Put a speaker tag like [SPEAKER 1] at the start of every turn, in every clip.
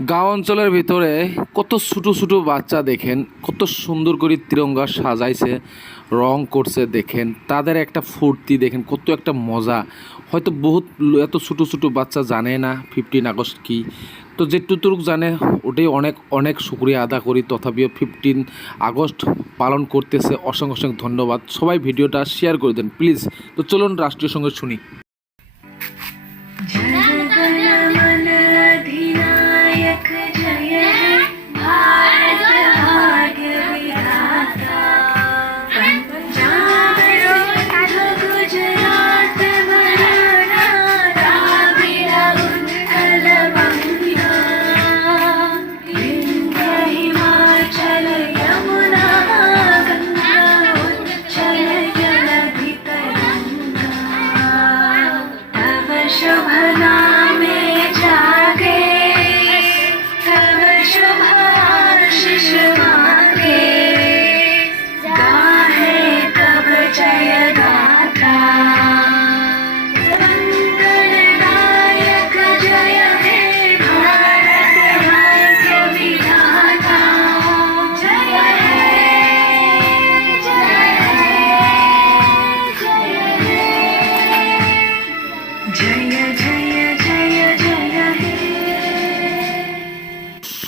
[SPEAKER 1] গাঁও অঞ্চলের ভিতরে কত ছোটো ছোটো বাচ্চা দেখেন, কত সুন্দর করে তিরঙ্গা সাজাইছে, রং করছে দেখেন, তাদের একটা ফুর্তি দেখেন, কত একটা মজা। হয়তো বহুত এত ছোটো ছোটো বাচ্চা জানে না ফিফটিন আগস্ট কি। তো যেটুকুটুক জানে, ওটাই অনেক অনেক শুক্রিয়া আদা করি। তথাপিও ফিফটিন আগস্ট পালন করতেছে, অসংখ্য অসংখ্য ধন্যবাদ। সবাই ভিডিওটা শেয়ার করে দেন প্লিজ তো চলুন রাষ্ট্রীয় সংগীত শুনি।
[SPEAKER 2] शोभना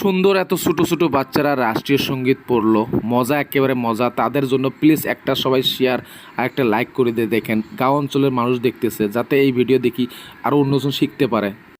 [SPEAKER 1] সুন্দর এত ছোটো ছোটো বাচ্চারা রাষ্ট্রীয় সংগীত পড়ল। মজা একেবারে মজা। তাদের জন্য প্লিজ একটা সবাই শেয়ার আর একটা লাইক করে দিয়ে দেখেন। গাঁও অঞ্চলের মানুষ দেখতেছে, যাতে এই ভিডিও দেখি আরও অন্যজন শিখতে পারে।